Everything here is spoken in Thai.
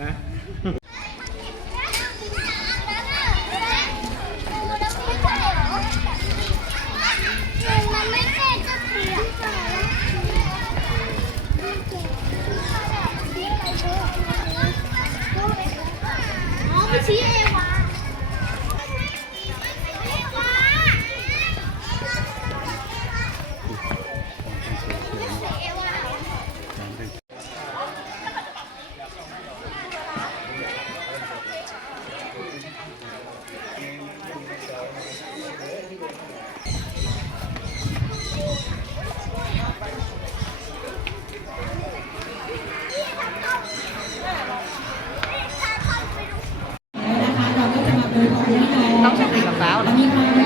นะชี้เ tốn sức tiền làm báo pháo